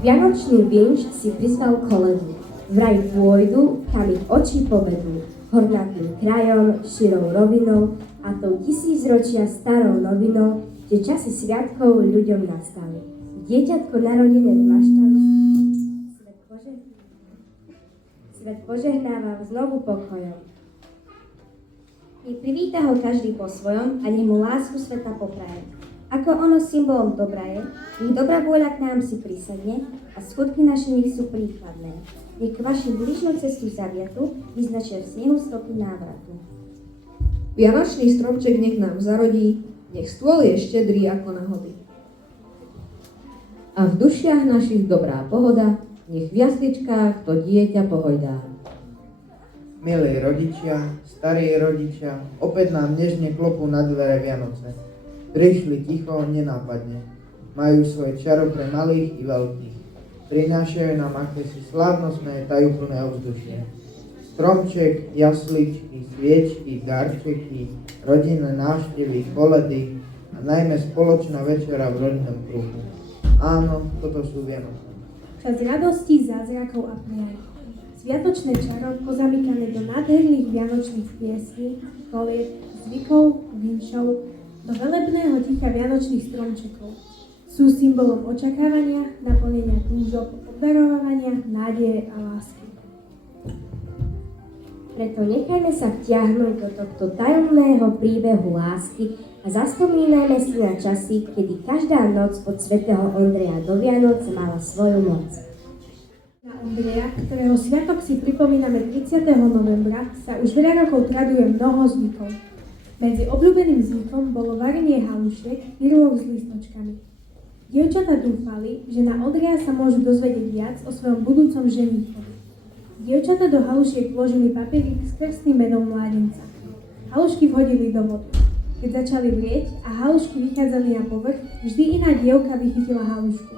Vianočný vinč si prizval koledu. Vraj pôjdu, kam ich oči povedú. Hornatým krajom, širou rovinou a tou tisícročia starou novinou, že časy sviatkov ľuďom nastali. Dieťatko narodené v maštali svet požehnáva znovu pokojom. Privíta ho každý po svojom a nech mu lásku sveta popraje. Ako ono symbolom dobra je, nech dobrá vôľa k nám si prisadne a skutky naše nech sú príkladné. Nech vašu bližnú cestu zaviatu vyznačia v snehu stopy návratu. Vianočný stromček nech nám zarodí, nech stôl je štedrý ako na hody. A v dušiach našich dobrá pohoda, nech v jasličkách to dieťa pohojdá. Milí rodičia, starí rodičia, opäť nám nežne klopú na dvere Vianoce. Prišli ticho, nenápadne. Majú svoje čaro pre malých i veľkých. Prinášajú nám akési slávnostné tajúplné ovzdušie. Stromček, jasličky, sviečky, darčeky, rodinné návštevy, koledy a najmä spoločná večera v rodinnom kruhu. Áno, toto sú Vianoce. Čas radosti, zázrakov a prianí. Sviatočné čaro pozamykané do nádherných vianočných piesní, koliet, zvykov, vinšov, do velebného ticha vianočných stromčekov. Sú symbolom očakávania, naplnenia túžob, obdarovania, nádeje a lásky. Preto nechajme sa vtiahnuť do tohto tajomného príbehu lásky a zaspomínajme si na časy, kedy každá noc od svätého Ondreja do Vianoc mala svoju moc. Na Ondreja, ktorého sviatok si pripomíname 30. novembra, sa už veľa rokov traduje mnoho zvykov. Medzi obľúbeným zvykom bolo varenie halušiek, pirôg s lístočkami. Dievčatá dúfali, že na Ondreja sa môžu dozvedieť viac o svojom budúcom ženíchovi. Dievčatá do halušiek vložili papierik s krstným menom mládenca. Halušky vhodili do vody. Keď začali vrieť a halušky vychádzali na povrch, vždy iná dievka vychytila halušku.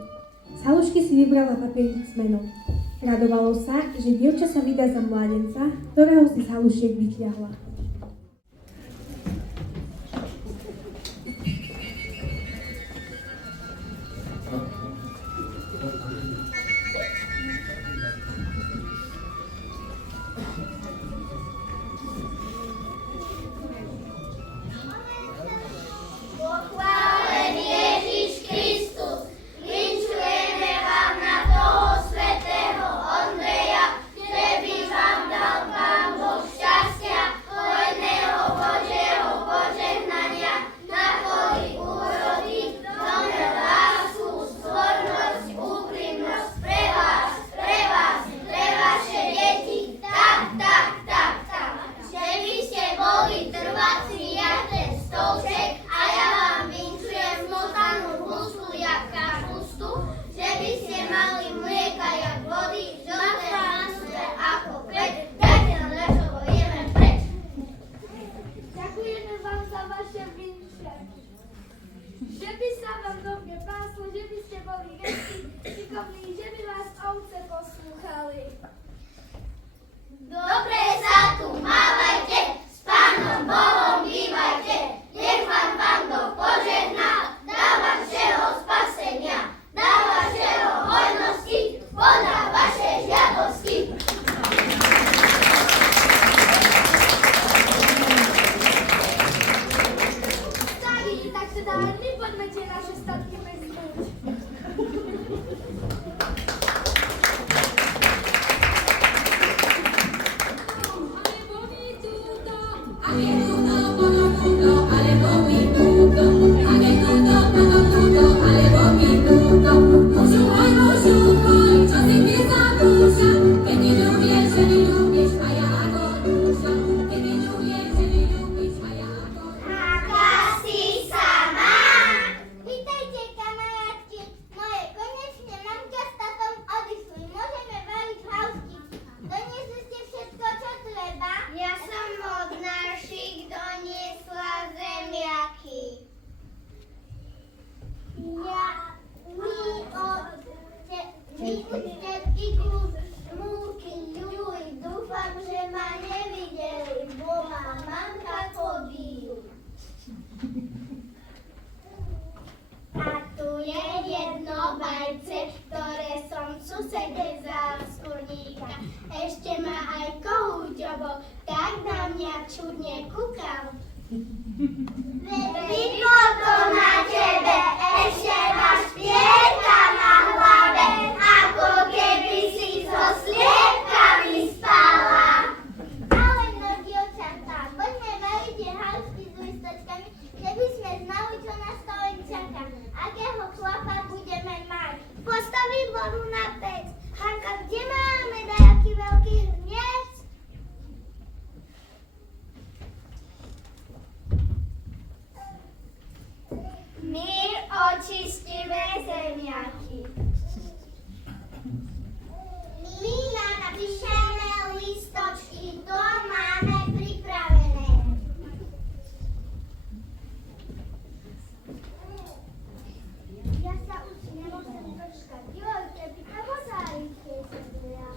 Z halušky si vybrala papierik s menom. Radovalo sa, že dievča sa vydá za mládenca, ktorého si z halušiek vytiahla. Dobre sa tu mávajte, s Pánom Bohom bývajte, nech vám Pán Boh požehná, dá vašeho spasenia, dá vašeho hojnosti, podá vaše žiadosti. Tak teda my poďme tie naše statky vezmúť. Vítajte, kamarátky. Moje konečne mamka s tatom mňa čudne kúkal. Vyko to na tebe, ešte máš pierka na hlave, ako keby si so sliepkami spala. Ale no, dievčatá, poďme variť tie halušky s listočkami, keby sme znali, čo nás to len čaká. Akého chlapa budeme mať? Postaviť vodu na pec. Hanka, kde máme dajaký veľký hrniec? My očistíme zemiaky. My napíšeme listočky, to máme pripravené. Ja sa už nemôžem dočkať. Joj, keby to mozaíky sedela.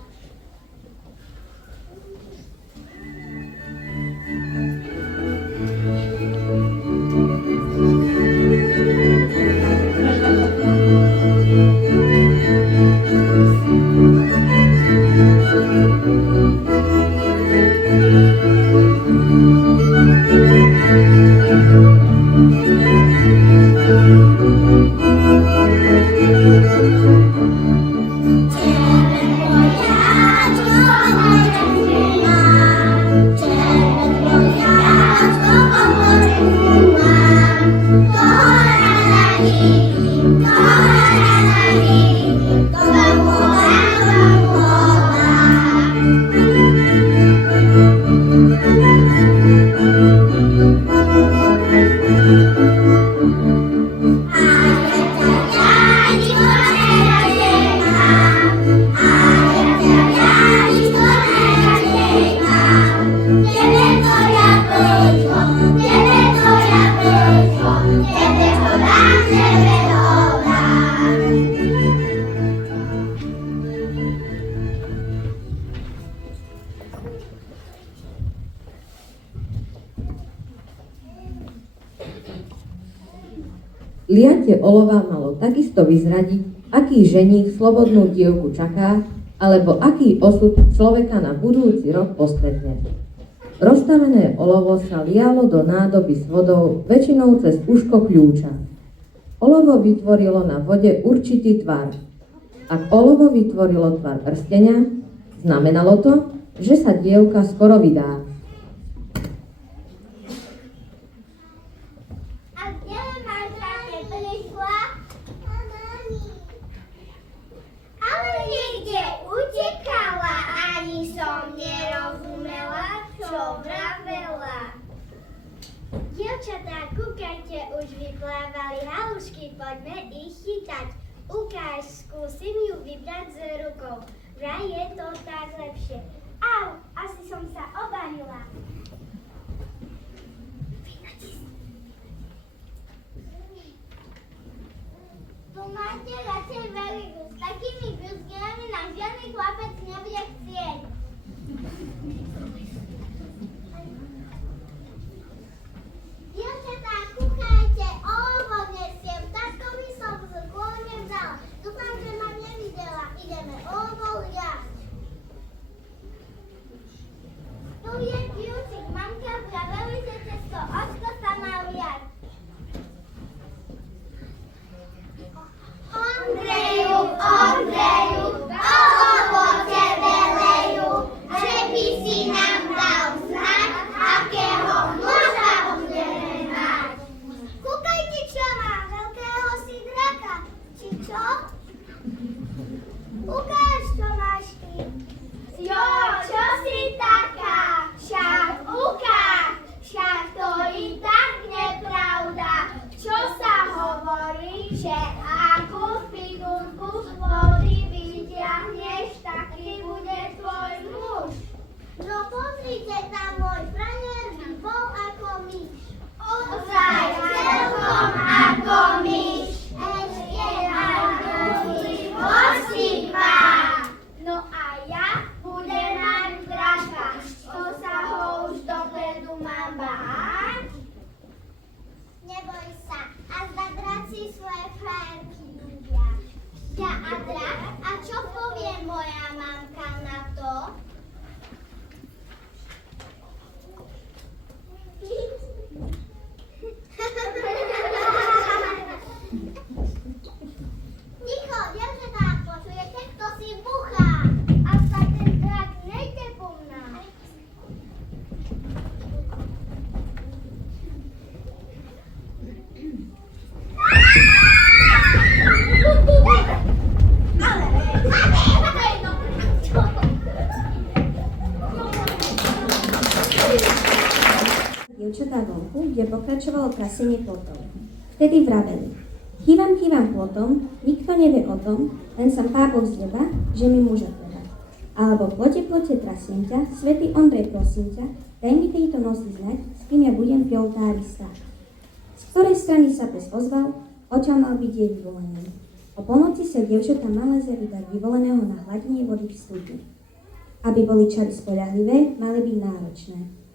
Liatie olova malo takisto vyzradiť, aký ženích slobodnú dievku čaká, alebo aký osud človeka na budúci rok postretne. Rozstavené olovo sa lialo do nádoby s vodou, väčšinou cez uško kľúča. Olovo vytvorilo na vode určitý tvar. Ak olovo vytvorilo tvar prstenia, znamenalo to, že sa dievka skoro vydá. Ale niekde utekala, ani som nerozumela, čo vravela. Dievčatá, kúkajte, už vyplávali halušky, poďme ich chytať. Ukáž, skúsim ju vybrať z rukou. Vraj je to tak lepšie. Au, asi som sa obanila. Tu máte radšej veľký gus. Takými guskinami nám žiadny chlapec nebude chcieť. Dievčatá, kúkajte, olovo nesiem. Taškovi som z kône vzala. Dúfam, že ma nevidela. Ideme olovo liať. Tu je kľúčik. Mamka vraveli, že cez to očko sa má liať. Ondreju, Ondreju, olovo tebe lejú. dievčatá vonku, kde pokračovalo prasenie plotov. Vtedy vraveli: Kývam plotom, nikto nevie o tom, len sa pábok z neba, že mi muža treba. Alebo plote, trasím ťa, svätý Ondrej, prosím ťa, daj mi tejto nosy znať, s kým ja budem pri oltári stáť. Z ktorej strany sa pes ozval, odtiaľ mal byť jej vyvolený. O polnoci sa dievčatá mala zjaviť dať vyvoleného na hladine vody v studni. Aby boli čary spoľahlivé, mali byť náročné.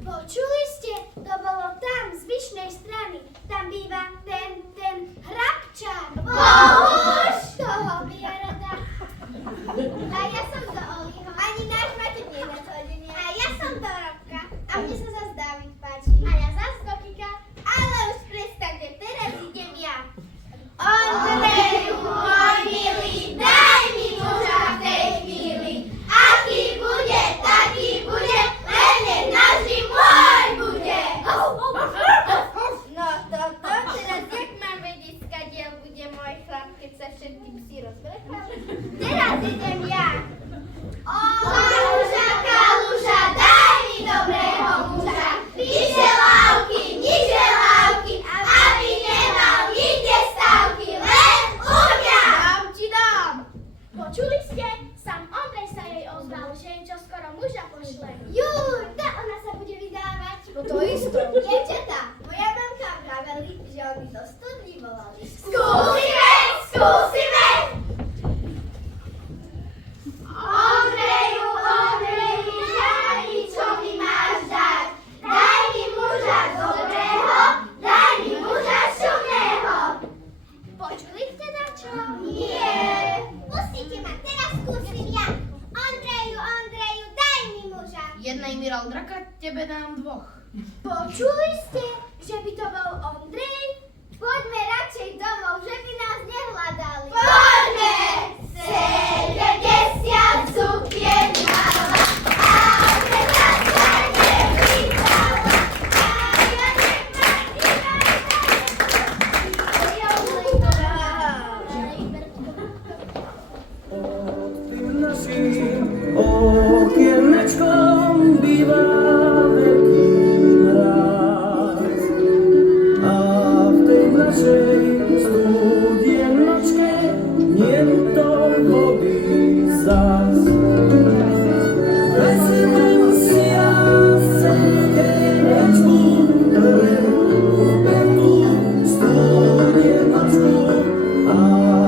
Počuli ste? To bolo tam, z vyšnej strany. Tam býva ten hrabčan. Bohuž! Toho by ja rada. A ja som do Oliho. Ani náš Matej nie na chodenie. A ja som do Robka. A mne sa zas Dávid páči. A ja zas do Kika. Ale už prestaňte, teraz idem ja. Ondreju, môj milý, daj mi muža v tej chvíli. Aký bude, taký bude, len nech navždy môj bude. No toto, teraz jak mám vedieť, skadiaľ bude môj chlap, keď sa všetky psi rozbrechali? Teraz idem ja. Kaluža, daj mi dobrého muža. Niže lávky, aby nemal nikde stávky, len u mňa. Dám. Počuli ste? Sám Ondrej sa jej ozval, že im čoskoro muža pošle. Juj, ona sa bude vydávať. No to isto. Dievčatá, moja mamka vraveli, že oni do studní volali. Skúsime! Ondreju, žiari, čo mi máš dať? Daj mi muža dobrého, daj mi muža šumného. Počuli ste dačo? Nie. Pustite ma, teraz skúsim ja. Ondreju, daj mi muža. Jednej Miral Draka, tebe dám dvoch. Počuli ste, že by to bol Ondrej? Poďme radšej domov, že by nás nehľadali. Poďme! 70 cukien mala, a opäť sa nepýtala. A ja Tým našim okienečkom býva veľký mráz. A v tej našej studienočke nie to vody zas. Vezmem si ja okienečku, pre tú studienočku. A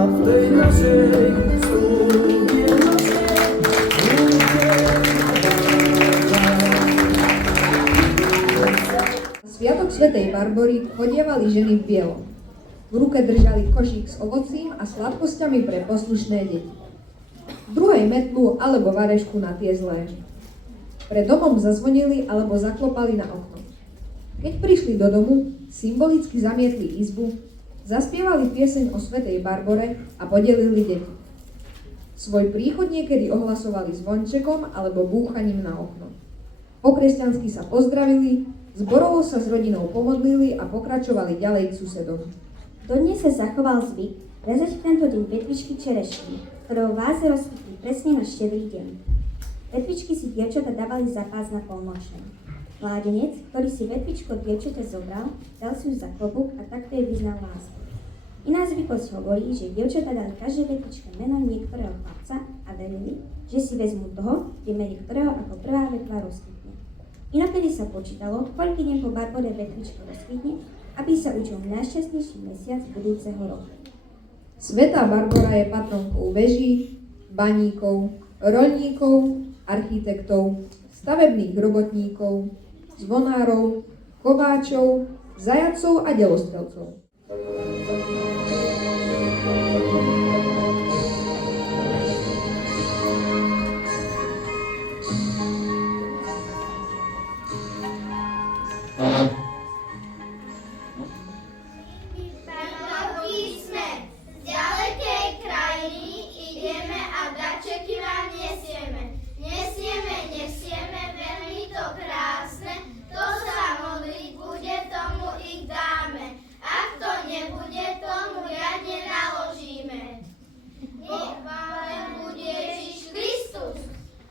v tej našej Sviatok svätej Barbory chodievali ženy v bielom. V ruke držali košík s ovocím a sladkosťami pre poslušné deti. V druhej metlu alebo varešku na tie zlé. Pred domom zazvonili alebo zaklopali na okno. Keď prišli do domu, symbolicky zamietli izbu, zaspievali pieseň o svätej Barbore a podelili deti. Svoj príchod niekedy ohlasovali zvončekom alebo búchaním na okno. Po kresťansky sa pozdravili, zborovo sa s rodinou pomodlili a pokračovali ďalej k susedom. Dodnes sa zachoval zvyk rezať v tento deň vetvičky čerešní, ktoré v váze rozkvitli presne na štedrý deň. Vetvičky si dievčatá dávali za pás na polnočný. Mládenec, ktorý si vetvičku od dievčate zobral, dal si ju za klobúk a takto jej vyznal lásku. Iná zvyklosť hovorí, že dievčatá dali každej vetvičke meno niektorého chlapca a verili, že si vezmú toho, kde mene ktorého ako prvá vetva rozkvitne. Inokedy sa počítalo, koľký deň po Barbore vetvička rozkvitne, aby sa učil najšťastnejší mesiac budúceho roku. Svätá Barbora je patronkou veží, baníkov, roľníkov, architektov, stavebných robotníkov, zvonárov, kováčov, zajacov a delostrelcov. Pánovky sme, z ďalekej krajiny ideme a darčeky vám nesieme. Nesieme, veľmi to krásne, to sa modliť bude, tomu ich dáme. Ak to nebude, tomu riadne naložíme. Pochválen bude Ježiš Kristus,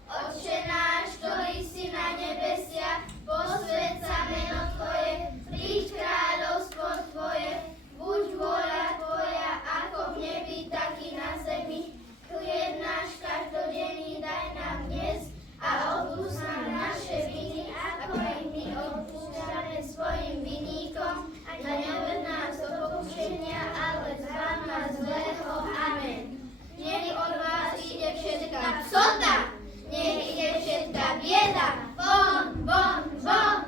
Otče náš, ktorý si na nebesiach, posväť sa meno Tvoje, príď kráľovstvo Tvoje, buď vôľa Tvoja, ako v nebi, tak i na zemi. Chlieb náš každodenný daj nám dnes a odpúsť nám naše viny, ako i my odpúšťame svojim vinníkom, a neuved nás do pokušenia, ale zbav nás zlého. Amen. Nech od vás ide všetká psota, nech ide všetká bieda, von, von, von.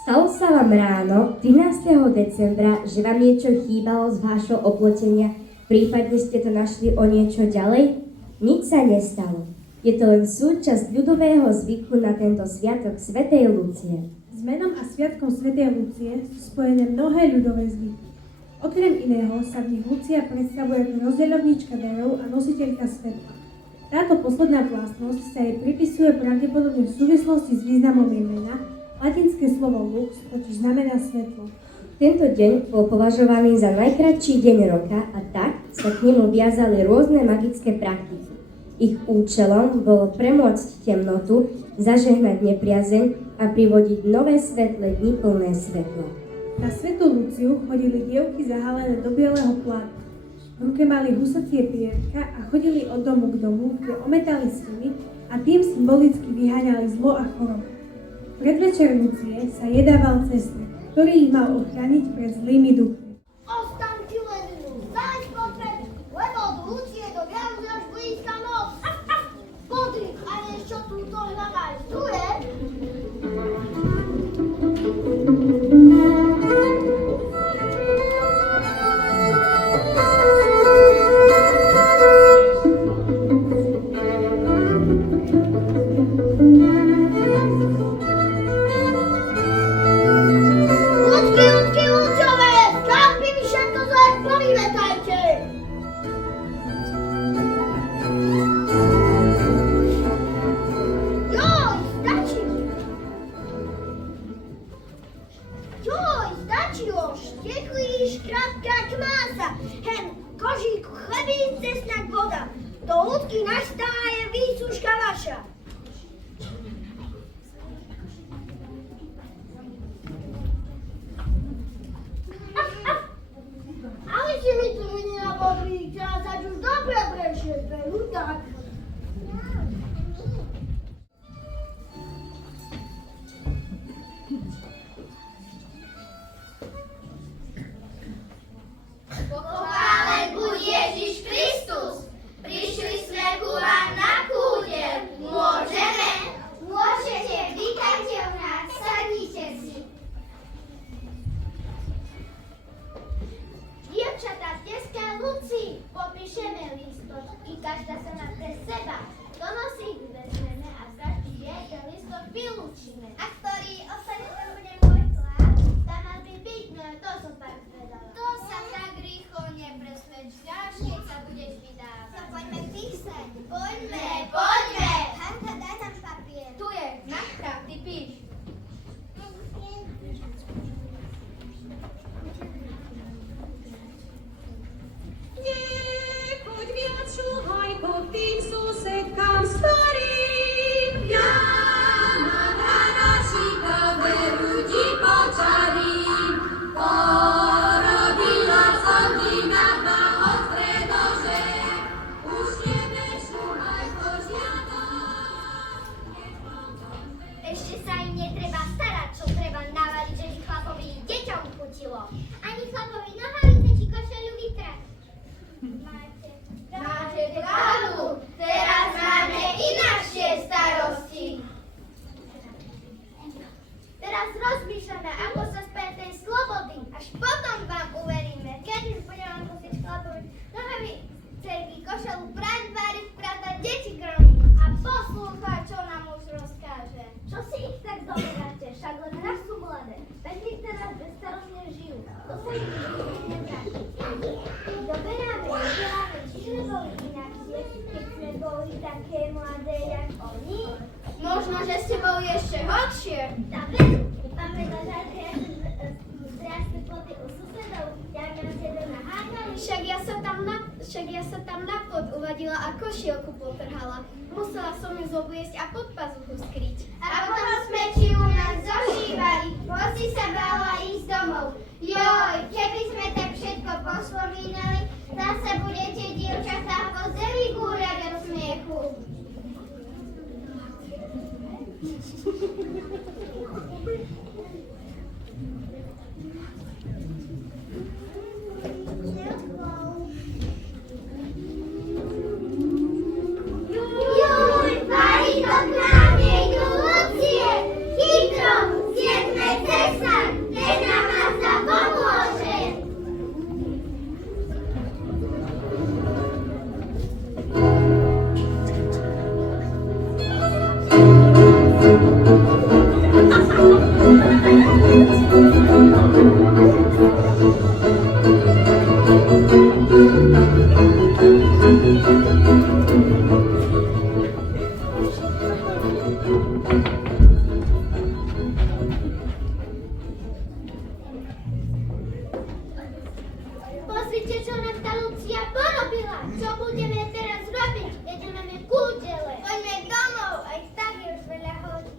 Stalo sa vám ráno 13. decembra, že vám niečo chýbalo z vášho opletenia, prípadne ste to našli o niečo ďalej? Nič sa nestalo. Je to len súčasť ľudového zvyku na tento sviatok svätej Lucie. S menom a sviatkom svätej Lucie sú spojené mnohé ľudové zvyky. Okrem iného sa v nich Lucia predstavuje ako rozdeľovníčka darov a nositeľka svetla. Táto posledná vlastnosť sa jej pripisuje pravdepodobne v súvislosti s významom jej mena. Latinské slovo lux totiž znamená svetlo. Tento deň bol považovaný za najkratší deň roka a tak sa k nemu viazali rôzne magické praktiky. Ich účelom bolo premôcť temnotu, zažehnať nepriazeň a privodiť nové svetlé dni plné svetla. Na svätú Luciu chodili dievky zahalené do bieleho plátna. V ruke mali husacie pierka a chodili od domu k domu, kde ometali sviny a tým symbolicky vyháňali zlo a chorobu. Predvečer Lucie sa jedával cestný, ktorý ich mal ochrániť pred zlými duchmi. Ostaň ti len zájsť potreť, lebo od Lucie do Vianoc až blízka noc. Podri, a niečo tu tohľa majstruje. Ľudky, ľudové, kam Nachta, ty píš. Nechoď viac šľuhaj po tým susedkám starým. Ja na hráčika veru ti počarím. Porodila som ti na dva ostré nože. Už nebešľuhaj po žiadom. Ešte sa im netreba starať, čo treba navariť, že by chlapovi deťom chutilo. Ani chlapovi nohavice či košeľu vytrať. Máte pravdu, teraz máme inakšie starosti. Teraz rozmýšľame, ako sa späť tej slobody. Až potom vám uveríme, keď už budeme musieť chlapovi nohavice, košelu prať, variť, pratať, deti kromiť. A poslúchať, čo nám už rozkáže. Čo si ich tak doberáte, však len raz sú mladé. Tak ich teraz bezstarostne žijú. To sa ich nevráti. Doberáme, či sme boli inakšie, keď sme boli také mladé, jak oni. Možno, že ste boli ešte horšie. Tá veru, pamätáš, že zdrasté ploty u susedov, jak nás jeden naháňali. Však ja sa tam na plot uvadila a košielku potrhala. Musela som ju zobliesť a pod pazuchu skryť. A potom sme či u nás zožívali, hoci sa bála ísť domov. Joj, keby sme tak všetko pospomínali, zase budete dievčatá po zemi gúľať od smiechu. Juj, Mari, to k nám nejdu Lucie. Chytro, zjedme cesta, ten nám Mazda pomôže. Pozrite, čo nám tá Lucia porobila. Čo budeme teraz robiť? Jedeme kúdele. Poďme domov, aj tak je už veľa hodín.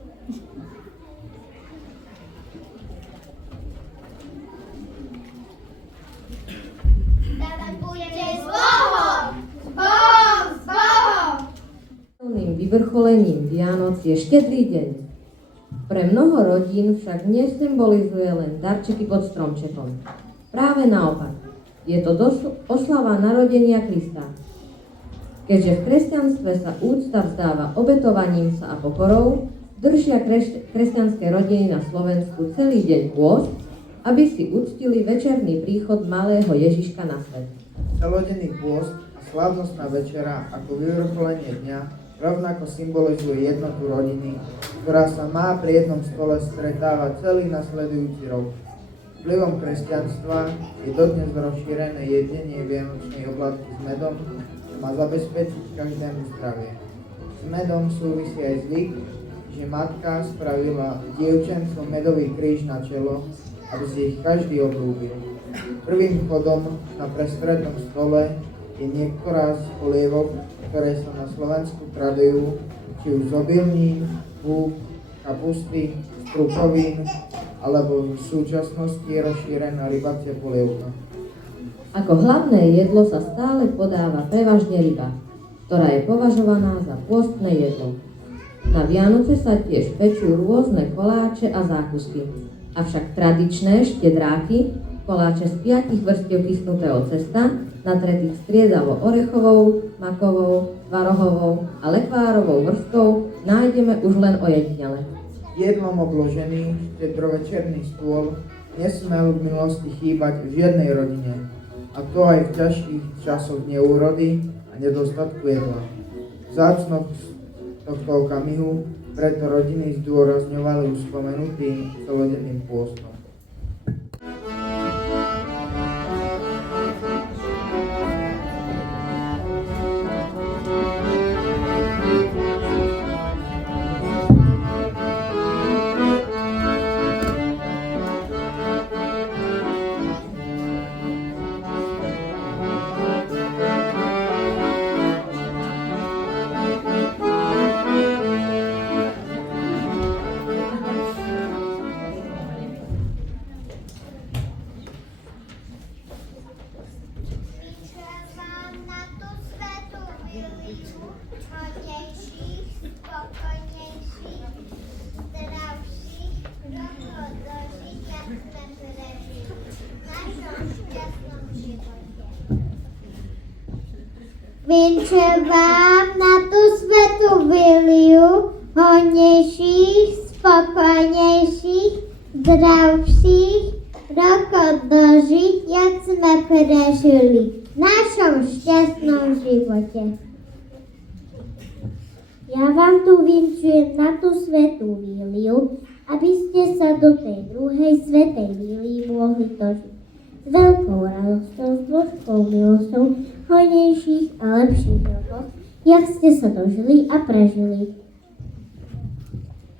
Dávať budete s Bohom! S Bohom! S Bohom! Silným vyvrcholením Vianoc je štedrý deň. Pre mnoho rodín však nesymbolizuje len darčeky pod stromčekom. Práve naopak, je to oslava narodenia Krista. Keďže v kresťanstve sa úcta vzdáva obetovaním sa a pokorou, držia kresťanské rodiny na Slovensku celý deň pôst, aby si uctili večerný príchod malého Ježiška na svet. Celodenný pôst a slávnostná večera ako vyvrcholenie dňa rovnako symbolizuje jednotu rodiny, ktorá sa má pri jednom stole stretávať celý nasledujúci rok. Vplyvom kresťanstva je dodnes rozšírené jedenie vianočnej oblátky s medom, čo má zabezpečiť každému zdravie. S medom súvisí aj zvyk, že matka spravila dievčencom medový kríž na čelo, aby si ich každý oblúbil. Prvým chodom na prestrednom stole je niektorá z polievok, ktoré sa na Slovensku tradujú, či už z obilnín, húb, kapusty, strukovín, alebo v súčasnosti je rozšírená rybacia polievka. Ako hlavné jedlo sa stále podáva prevažne ryba, ktorá je považovaná za pôstne jedlo. Na Vianoce sa tiež pečú rôzne koláče a zákusky, avšak tradičné štedráky, koláče z 5 vrstiev kysnutého cesta, natretých striedavo orechovou, makovou, tvarohovou a lekvárovou vrstvou, nájdeme už len ojedinele. Jedlom obložený štedrovečerný stôl nesmel v minulosti chýbať v žiadnej rodine, a to aj v ťažkých časoch neúrody a nedostatku jedla. Vzácnosť tohto okamihu preto rodiny zdôrazňovali už spomenutým celodenným pôstom. Vinčujem vám na tú svetú Viliu, hojnejších, spokojnejších, zdravších rokov dožiť, jak sme prežili v našom šťastnom živote. Ja vám tu vinčujem na tú svetú Viliu, aby ste sa do tej druhej svetej Vilii mohli dožiť. S veľkou radosťou, s božskou milosťou, hojnejších a lepších rokov, jak ste sa dožili a prežili.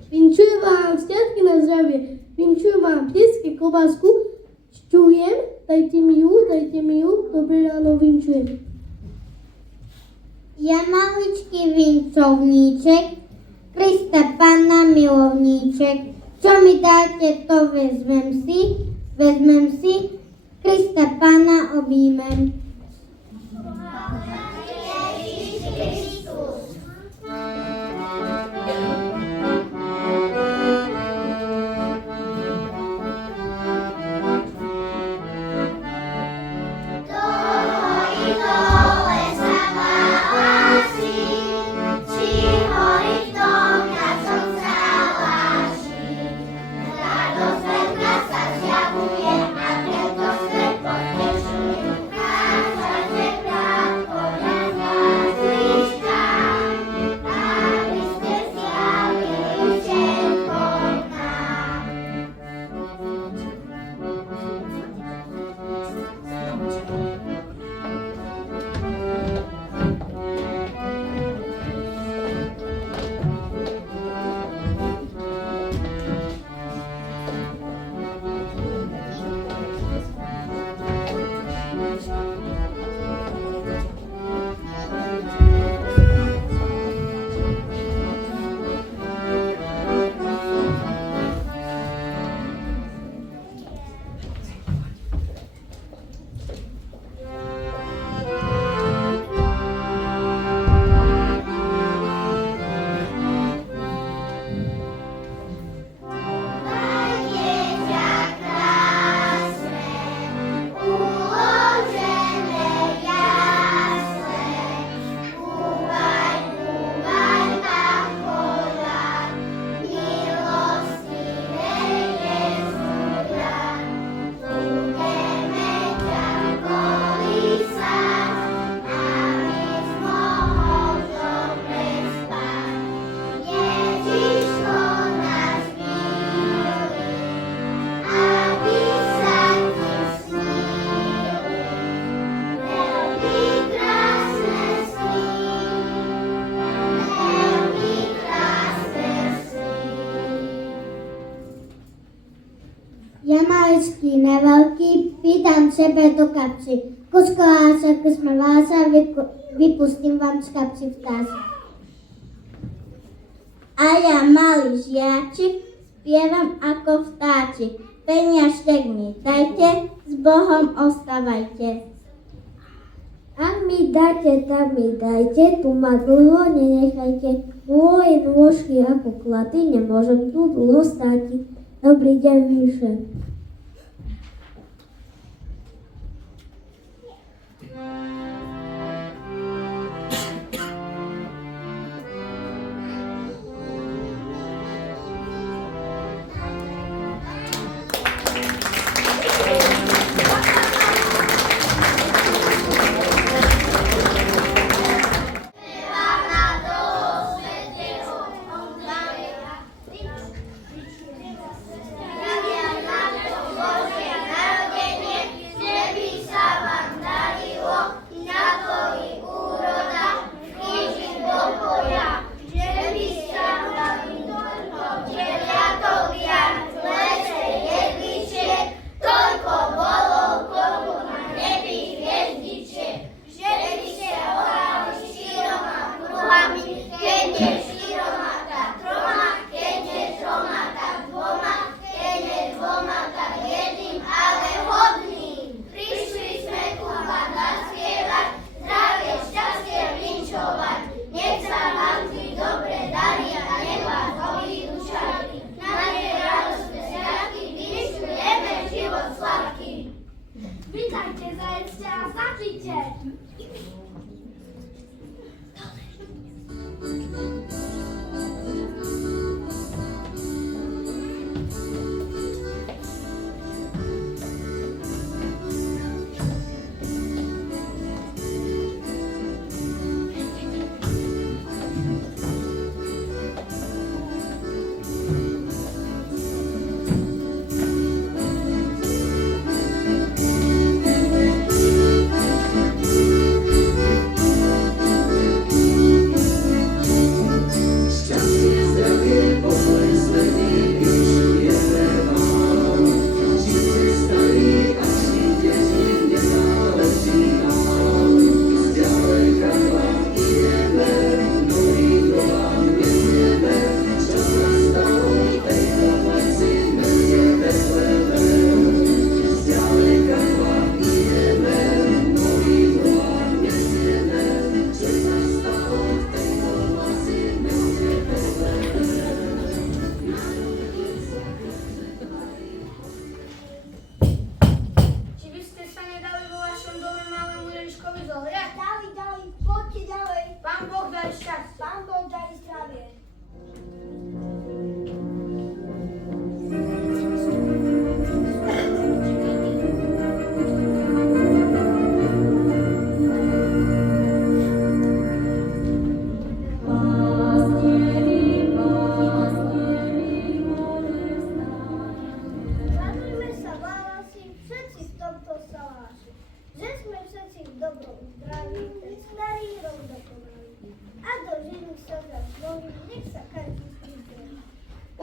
Vinčujem vám šťastky na zdravie, vinčujem vám piesky, klobásku, šťujem, dajte mi ju, dobré ráno vinčujem. Ja maličký vincovníček, Kriste Panna milovníček, čo mi dáte, to vezmem si, Kriste Panna objímem. Ja maličký, neveľký, pýtam sebe do kapči. Kuskoláša, kusmeláša, vypustím vám z kapči vtáč. A ja malý žiačik, spievam ako vtáčik. Peniažtek mi dajte, s Bohom ostávajte. Ak mi dáte, tak mi dajte, tu ma dlho nenechajte. Moje nôžky ako klaty, nemôžem tu dlho stáť. Dobrý deň, Míše. Ja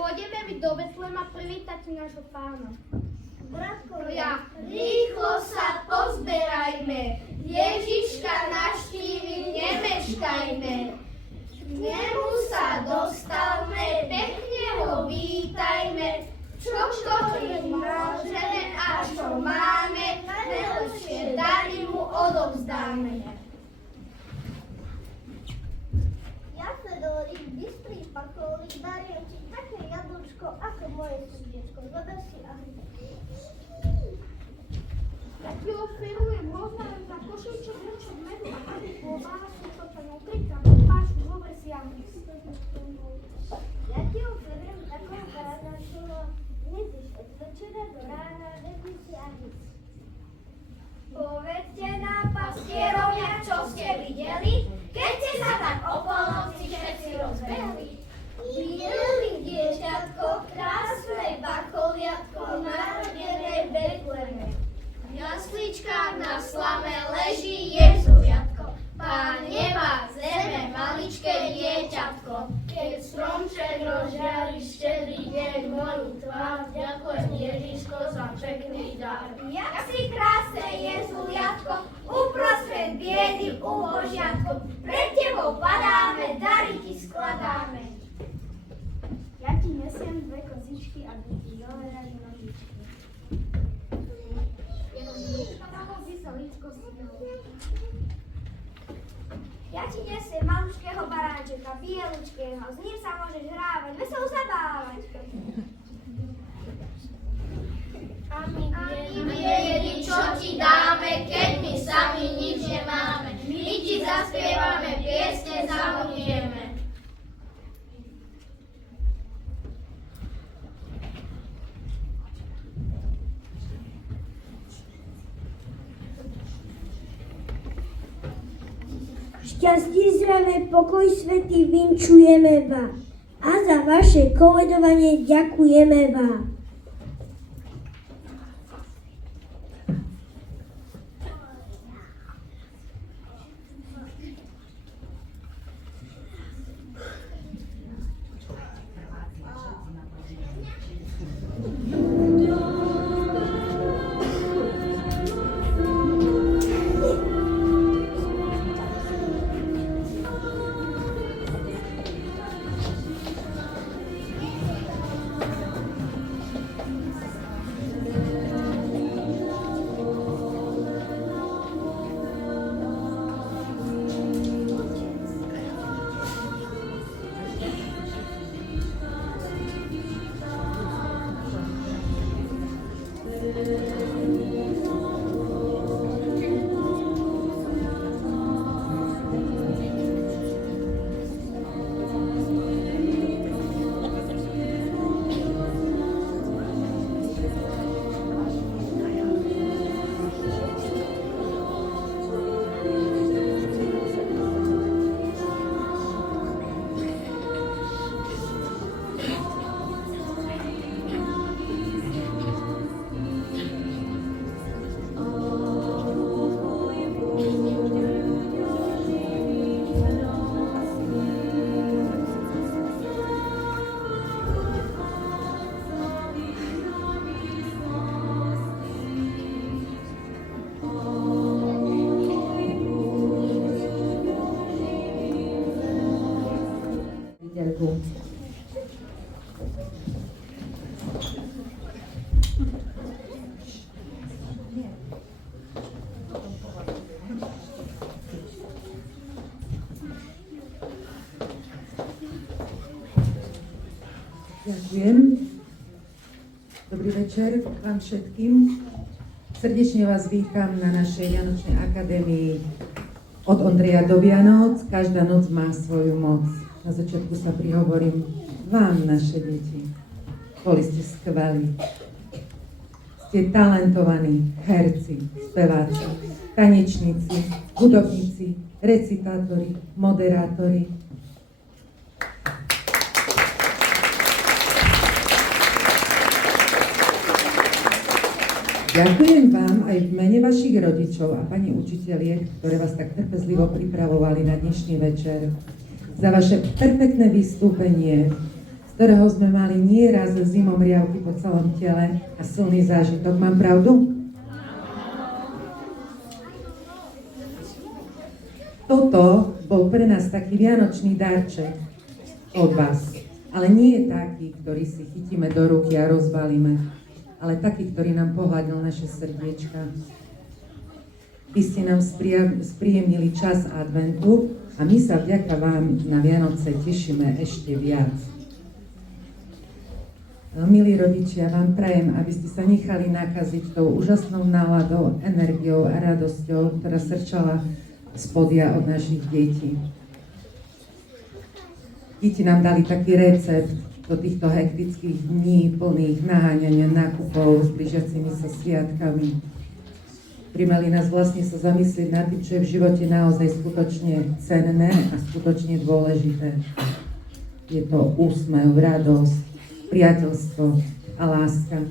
Pôjdeme my do Betlema privítať nášho pána. Bratkovia, rýchlo sa pozberajme, Ježiška navštíviť nemeškajme. K nemu sa dostavme, pekne ho vítajme, čokoľvek môžeme a čo máme, najlepšie dary mu odovzdáme. Ja Fedorík, bystrý pakolík, dariem ti také jablčko, ako moje srdiečko. Zober si a Ja ti oferujem rozmarín za košíčok, ručok medu a tady klobásu, točenú trikrát, pášu, zober si a ja ti oferujem takého karadáčku, nezíš od večera do rána, nezíš si a nic. Povedzte nám, pastierovia, čo ste videli, keď ste sa tak o polnoci všetci rozbehli. Videli dieťatko, krásne bakoliatko, narodené v Betleme. V jasličkách na slame leží Jezuliatko, Pán neba, zeme, maličké dieťatko. Keď stromček rozžiari štedrý deň moju tvár, ďakujem Ježiško za pekný dar. Jak si krásne Jezuliatko, uprostred biedy ubožiatko, pred tebou padáme, dary ti skladáme. Ja ti nesiem dve kozičky, aby ti dohľadali nožičky. Ja ti nesiem malučkého baránčeka, bielučkého, s ním sa môžeš hrávať, veselo zabávať. A my biedi, čo ti dáme, keď my sami nič nemáme. My ti zaspievame, piesne zavonieme. Šťastie, zdravé, pokoj svätý vinčujeme vám a za vaše koledovanie ďakujeme vám. Ďakujem. Dobrý večer vám všetkým. Srdečne vás vítam na našej Vianočnej akadémii od Ondreja do Vianoc. Každá noc má svoju moc. Na začiatku sa prihovorím vám, naše deti. Boli ste skvelí. Ste talentovaní herci, speváci, tanečníci, hudobníci, recitátori, moderátori. Ďakujem vám aj v mene vašich rodičov a pani učiteľiek, ktoré vás tak trpezlivo pripravovali na dnešný večer, za vaše perfektné vystúpenie, ktorého sme mali nieraz zimomriavky po celom tele a silný zážitok. Mám pravdu? Toto bol pre nás taký vianočný darček od vás. Ale nie je taký, ktorý si chytíme do ruky a rozbalíme, ale taký, ktorý nám pohľadnil naše srdiečka. Vy ste nám spríjemnili čas adventu a my sa vďaka vám na Vianoce tešíme ešte viac. Milí rodičia, vám prajem, aby ste sa nechali nakaziť tou úžasnou náladou, energiou a radosťou, ktorá srčala spodia od našich detí. Deti nám dali taký recept do týchto hektických dní plných naháňania nákupov s blížiacimi sa sviatkami. Primeli nás vlastne sa zamyslieť nad tým, čo je v živote naozaj skutočne cenné a skutočne dôležité. Je to úsmev, radosť, priateľstvo a láska.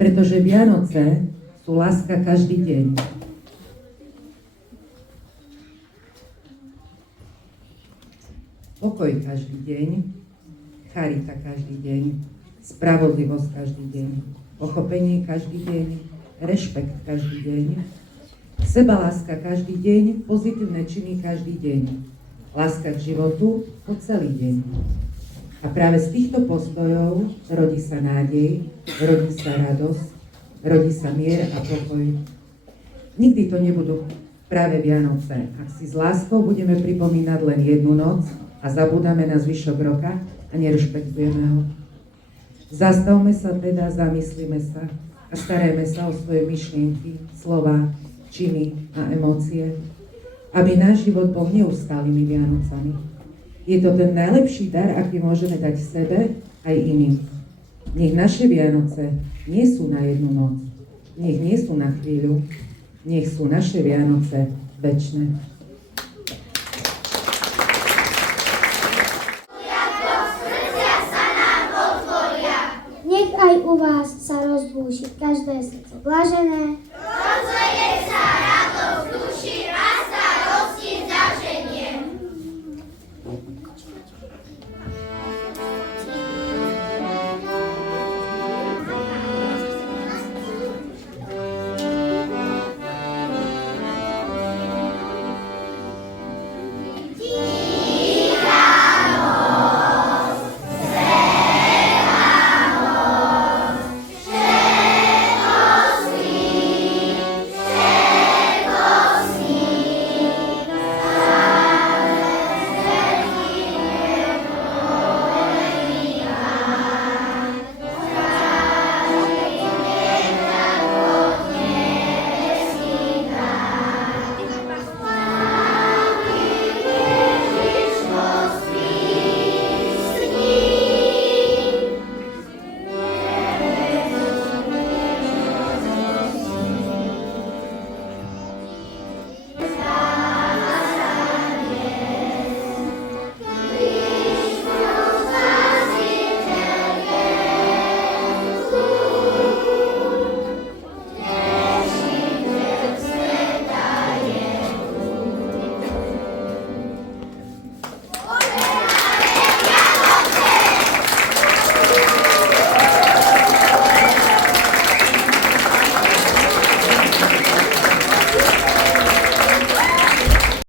Pretože Vianoce sú láska každý deň. Pokoj každý deň, charita každý deň, spravodlivosť každý deň, pochopenie každý deň, rešpekt každý deň, sebaláska každý deň, pozitívne činy každý deň, láska k životu po celý deň. A práve z týchto postojov rodí sa nádej, rodí sa radosť, rodí sa mier a pokoj. Nikdy to nebudú práve Vianoce, ak si s láskou budeme pripomínať len jednu noc a zabúdame na zvyšok roka a nerešpektujeme ho. Zastavme sa teda, zamyslíme sa a starajme sa o svoje myšlienky, slova, činy a emócie, aby náš život bol neustálými Vianocami. Je to ten najlepší dar, aký môžeme dať sebe aj iným. Nech naše Vianoce nie sú na jednu noc, nech nie sú na chvíľu, nech sú naše Vianoce večné. Nech aj u vás sa rozbúši každé srdce blažené. Rozleje sa